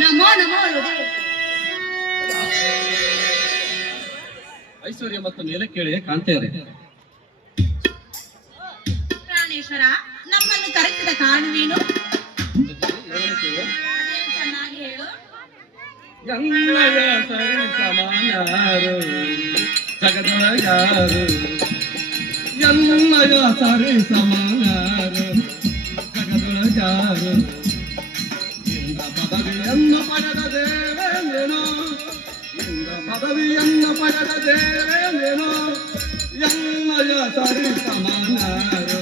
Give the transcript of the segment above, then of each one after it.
ನಮೋ ನಮೋ ಲುದೆ. ಐಶ್ವರ್ಯ ಮತ್ತು ಮೇಲೆ ಕೇಳಿಯ ಕಾಂತೇರೆ. ಪ್ರಾಣೇಶ್ವರ, ನಮ್ಮನ್ನು ಕರೆಸಿದ ಕಾರಣವೇನು? ಚೆನ್ನಾಗಿ ಹೇಳು. ಎಲ್ಲಯ ಸರಿ ಸಮಾನರು ಜಗದೊಳಗಾರು, ಎಲ್ಲಯ ಸರಿ ಸಮಾನರು ಜಗದೊಳಗಾರು. ಇಂದ ಪದವಿಯನ್ನು ಪಡೆದ ದೇವೇಂದ್ರನು, ಇಂದ ಪದವಿಯನ್ನು ಪಡೆದ ದೇವೇಂದ್ರನು, ಎಲ್ಲಯ ಸರಿ ಸಮಾನರು.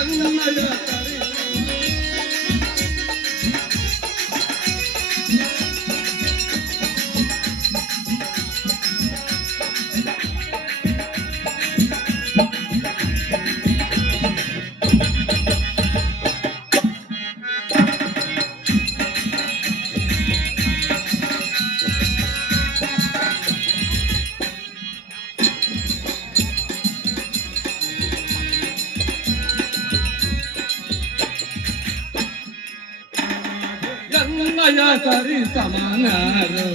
ಎಲ್ಲಯ ಸರಿ ಎಲ್ಲಯ ಸರಿ ಸಮಾನರು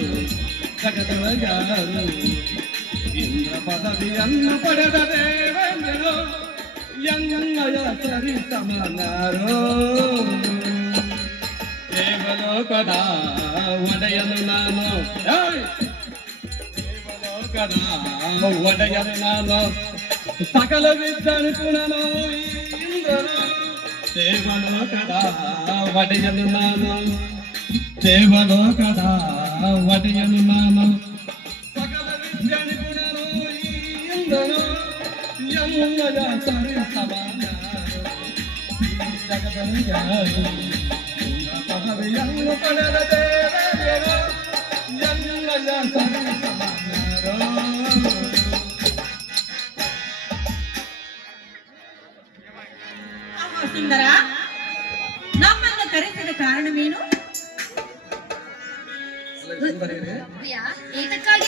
ಜಗದೊಳಗಾರು. ಇಂದ್ರ ಪದವಿಯನ್ನು ಪಡೆದ ದೇವೇಂದ್ರರು, ಎಲ್ಲಯ ಸರಿ ಸಮಾನರು. ದೇವಲೋಕದ ಒಡೆಯನು ನಾನು, ದೇವಲೋಕದ ಒಡೆಯನು ನಾನು, ಸಕಲ ವಿದ್ಯಾನಿಪುಣನು ಇಂದ್ರನು. ದೇವಲೋಕದ ಒಡೆಯನು ನಾನು, ದೇವಲೋಕದ ಒಡೆಯನು ನಾನು, ಸಕಲ ವಿದ್ಯಾನಿಪುಣನು ಇಂದ್ರನು. ಎಲ್ಲಯ ಸರಿ ಸಮಾನರು ಜಗದೊಳಗಾರು. ಪದವಿಯನ್ನು ಪಡೆದ ದೇವೇಂದ್ರರು, ಎಲ್ಲಯ ಸರಿ ಸಮಾನರು. ಸುಂದರ, ನಮ್ಮನ್ನು ಕರೆಸಿದ ಕಾರಣವೇನು? ಸುಂದರಿಯರೇ, ಏತಕ್ಕಾಗಿ